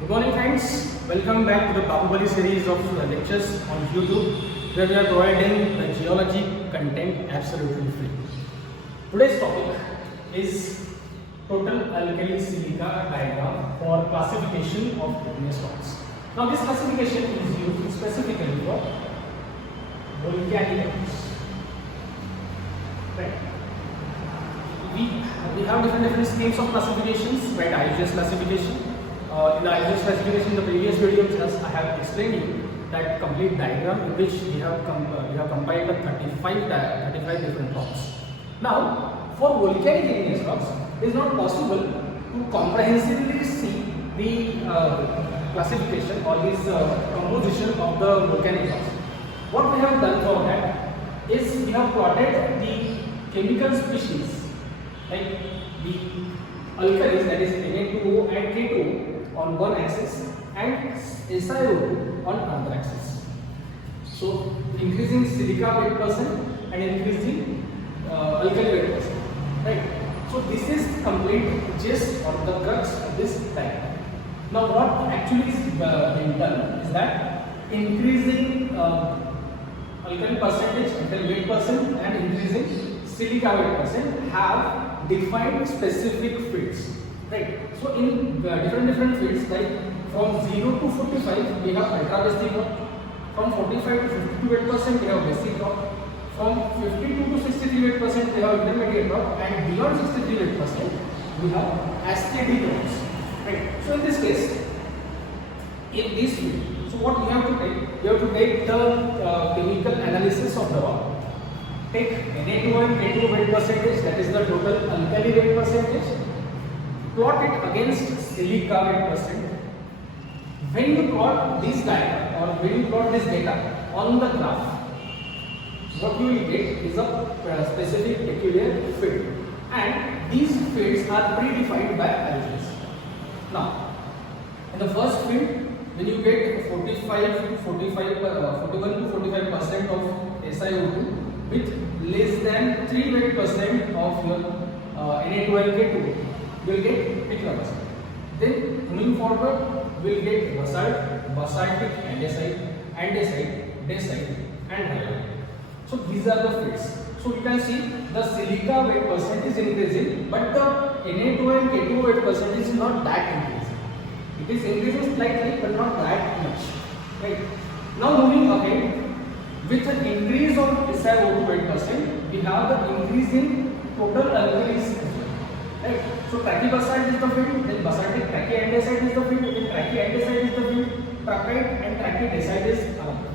Good morning friends, welcome back to the Bahubali series of lectures on YouTube where we are providing the geology content absolutely free. Today's topic is total alkali silica diagram for classification of igneous rocks. Now this classification is used specifically for volcanic rocks. Right? We have different schemes of classifications, right? IUGS classification. In the IUGS classification, in the previous videos, I have explained you that complete diagram in which we have compiled 35 different rocks. Now, for volcanic igneous rocks, it is not possible to comprehensively see the classification or this composition of the volcanic rocks. What we have done for that is we have plotted the chemical species like the alkalis, that is Na2O and K2O on one axis and SiO2 on another axis. So increasing silica weight percent and increasing alkali weight percent, right? So this is complete gist or the crux of this diagram. Now what actually is being done is that increasing alkali percentage, alkali weight percent and increasing silica weight percent have defined specific fields, right? So in different fields, like from 0 to 45 we have ultra basic rock, from 45 to 52% we have basic rock, from 52 to 63% we have intermediate rock, and beyond 63% we have acidic rocks, right? So in this case, in this field, so what we have to take? We have to take the chemical analysis of the rock. Take Na2O and K2O weight percentage, that is the total alkali weight percentage, plot it against silica weight percent. When you plot this diagram or when you plot this data on the graph, what you will get is a specific peculiar field, and these fields are predefined by IUGS. Now, in the first field, when you get 41 to 45% of SiO2 with less than 3 weight percent of your Na2O and K2O, you will get picra basalt. Then moving forward, we will get basalt, basaltic andesite, dacite and halite. So these are the fields. So you can see the silica weight percent is increasing, but the Na2O and K2O weight percent is not that increasing. It is increasing slightly, but not that much. Right? Now moving ahead, with an increase of SiO2 weight percent, we have the increase in total alkalis. Right? So trachy-basalt is the field, then basaltic trachy-andesite is the field, then trachy-andesite is the field, trachyte and trachy-dacite is another.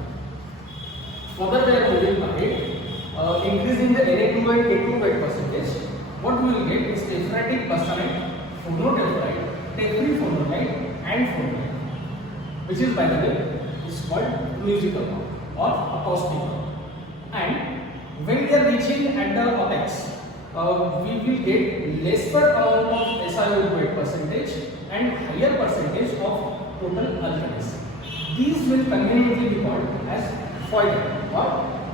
Further, they are moving ahead, increasing the Na2O and K2O weight percentage. What we will get is tephratic basalite, phonotephrite, tephri-phonolite and phonolite, which is, by the way, is called musical rock or acoustic rock. And when we are reaching at the apex, we will get lesser amount of SiO2 weight percentage and higher percentage of total alkalis. These will conveniently be called as phoidite, or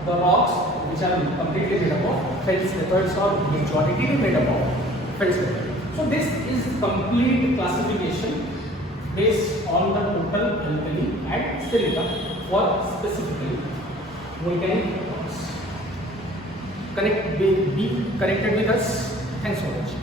the rocks which are completely made up of feldspaths or majority made up of feldspather. So this is complete classification based on the total alkali and silica for specifically volcanic rocks. Be connected with us. Thanks for watching.